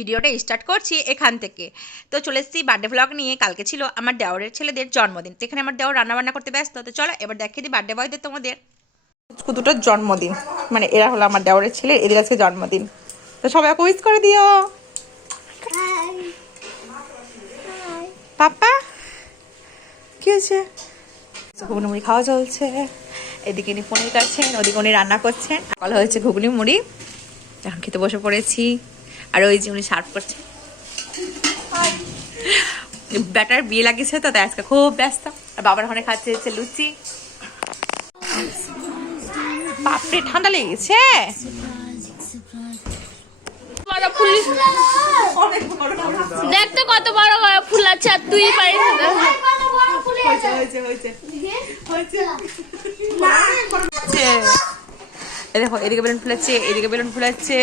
ভিডিওটা স্টার্ট করছি এখান থেকে। তো চলে এসেছি বার্থডে ভ্লগ নিয়ে। কালকে ছিল আমার দেওরের ছেলেদের জন্মদিন, তো এখানে আমার দেওর রান্নাবান্না করতে ব্যস্ত। তো চলো এবার দেখিয়ে দিই বার্থডে বয়দের তোমাদের দুটোর জন্মদিন, মানে এরা হলো আমার দেওরের ছেলে, এদের আজকে জন্মদিন। তো সবাই উইশ করে দিও। পাপা কি হয়েছে? ঘুগনি মুড়ি খাওয়া চলছে, এদিকে উনি পনির কাটছেন, ওদিকে উনি রান্না করছেন। বলা হয়েছে ঘুগনি মুড়ি, এখন খেতে বসে পড়েছি। আর ওই যে উনি সার্ভ করছেন, ব্যাটার বিয়ে লাগিয়েছে তো তাই আজকে খুব ব্যস্ত। আর বাবার ওখানে খাচ্ছে হচ্ছে লুচি। বাপরে ঠান্ডা লেগেছে। দেখতে কত বড় বড় ফুল আছে আর তুই পারিস দেখো এদিকে বেলুন ফুলাচ্ছে, এদিকে বেলুন ফুলাচ্ছে,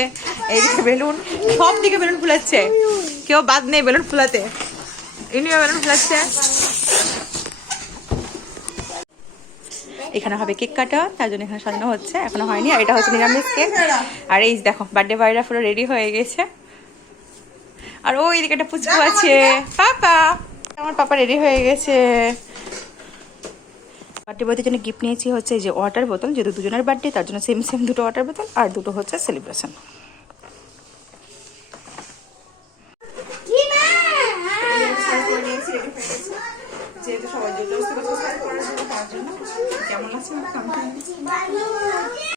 এইদিকে বেলুন, সব দিকে বেলুন ফুলাচ্ছে, কেউ বাদ নেই বেলুন ফুলাতে। ইনিও বেলুন ফুলাচ্ছে। এখানে হবে কেক কাটা, তার জন্য এখানে সাজানো হচ্ছে, এখনো হয়নি। আর এটা হচ্ছে নিরামিষ কেক। আর এই দেখো বার্থডে বয়রা পুরো রেডি হয়ে গেছে। আর ওই দিকে একটা পুচকু আছে, পাপা। আমার পাপা রেডি হয়ে গেছে। বার্থডে বয়দের জন্য গিফট নিয়েছি হচ্ছে যে ওয়াটার বোতল, যেহেতু দুজনের বার্থডে তার জন্য সেম সেম দুটো ওয়াটার বোতল, আর দুটো হচ্ছে সেলিব্রেশন।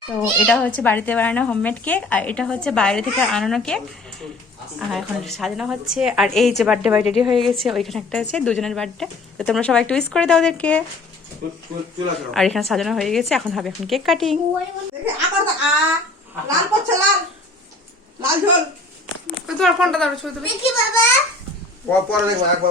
তো এটা হচ্ছে বাড়িতে বানানো হোমমেড কেক, আর এটা হচ্ছে বাইরে থেকে আনানো কেক। আর এখন সাজানো হচ্ছে। আর এই যে বার্থডে বয় রেডি হয়ে গেছে, ওইখানে একটা আছে দুজনের বার্থডে। তো তোমরা সবাই একটু উইশ করে দাও ওদেরকে। আর এখানে সাজানো হয়ে গেছে, এখন হবে এখন কেক কাটিং। তোমার ফোনটা দাও ছবি তুলি পরে দেখবো একবার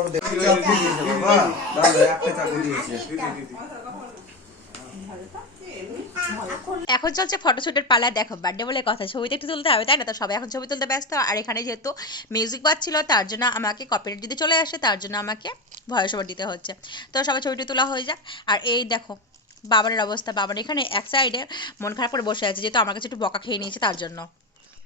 এখন চলছে ফটোশুটের পালা। দেখো বার্থডে বলে কথা, ছবিতে একটু তুলতে হবে তাই না? তো সবাই এখন ছবি তুলতে ব্যস্ত। আর এখানে যেহেতু মিউজিক বাজছিল তার জন্য আমাকে কপিরাইট যদি চলে আসে, তার জন্য আমাকে ভয়েস ওভার দিতে হচ্ছে। তো সবাই ছবিটি তোলা হয়ে যাক। আর এই দেখো বাবানের অবস্থা, বাবার এখানে এক সাইডে মন খারাপ করে বসে আছে, যেহেতু আমার কাছে একটু বকা খেয়ে নিয়েছে তার জন্য।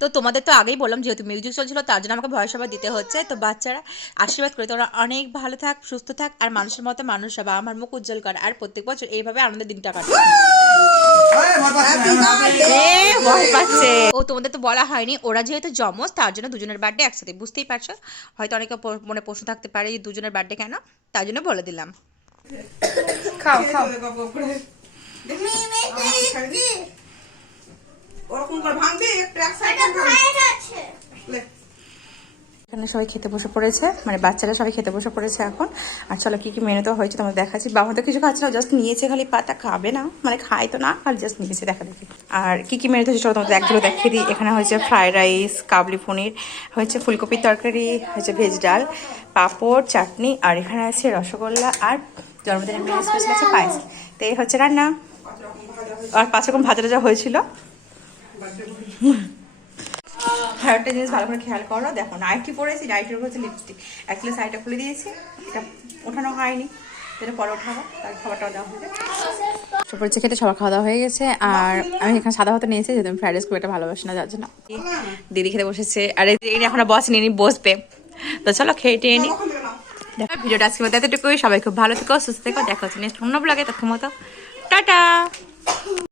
তো তোমাদের তো আগেই বললাম যেহেতু মিউজিক চলছিল তার জন্য আমাকে ভয়েস ওভার দিতে হচ্ছে। তো বাচ্চারা আশীর্বাদ করে তোরা অনেক ভালো থাক, সুস্থ থাক, আর মানুষের মতো মানুষ হবে, আমার মুখ উজ্জ্বল কর, আর প্রত্যেক বছর এইভাবে আনন্দের দিনটা কাটে। ভয় পাচ্ছে ও। তোমাদের তো বলা হয়নি, ওরা যেহেতু জমজ তার জন্য দুজনের বার্থডে একসাথে, বুঝতেই পারছো। হয়তো অনেকে মনে প্রশ্ন থাকতে পারে যে দুজনের বার্থডে কেন, তার জন্য বলে দিলাম। খাও খাও এখানে সবাই খেতে বসে পড়েছে, মানে বাচ্চারা সবাই খেতে বসে পড়েছে এখন। আর চলো কি কি মেনুতে হয়েছে তোমাদের দেখাচ্ছি। বাবা তো কিছু খাচ্ছে না, জাস্ট নিয়েছে, খালি পাতা খাবে না, মানে খায় তো না, খালি জাস্ট নিয়েছে। দেখা দেখি আর কি কি মেনুতে হয়েছে চলো তোমাদের একগুলো দেখিয়ে দিই। এখানে হয়েছে ফ্রাইড রাইস, কাবলি পনির, হয়েছে ফুলকপির তরকারি, হয়েছে ভেজ ডাল, পাঁপড়, চাটনি, আর এখানে আছে রসগোল্লা, আর জন্মদিনের মেনু স্পেশাল আছে পায়েস। তো এই হচ্ছে রান্না। আর 5 রকম ভাজা টাজা হয়েছিল। আর একটা জিনিস ভালো করে খেয়াল করো, দেখো নাইটি পরেছি, নাইটির উপর হচ্ছে লিপস্টিক। অ্যাকচুয়ালি শাড়িটা খুলে দিয়েছি, এটা ওঠানো হয়নি, এটা পরে ওঠাবো, তার খাবারটাও দেওয়া হবে। সব পরিচয় খেতে সবার খাওয়া দাওয়া হয়ে গেছে। আর আমি এখানে সাদা ভাত নিয়েছি, যেহেতু আমি ফ্রাইড রাইস খুব একটা ভালোবাসি না, যার জন্য দিদি খেতে বসেছে। আর এই এখনো বসেনি, বসবে। তো চলো খেয়ে টেয়ে নি। দেখো ভিডিওটা আজকের মধ্যে এতটুকুই। সবাই খুব ভালো থেকো, সুস্থ থেকো, দেখা হচ্ছে নেক্সট অন্য ব্লগে। তখন মতো টাটা।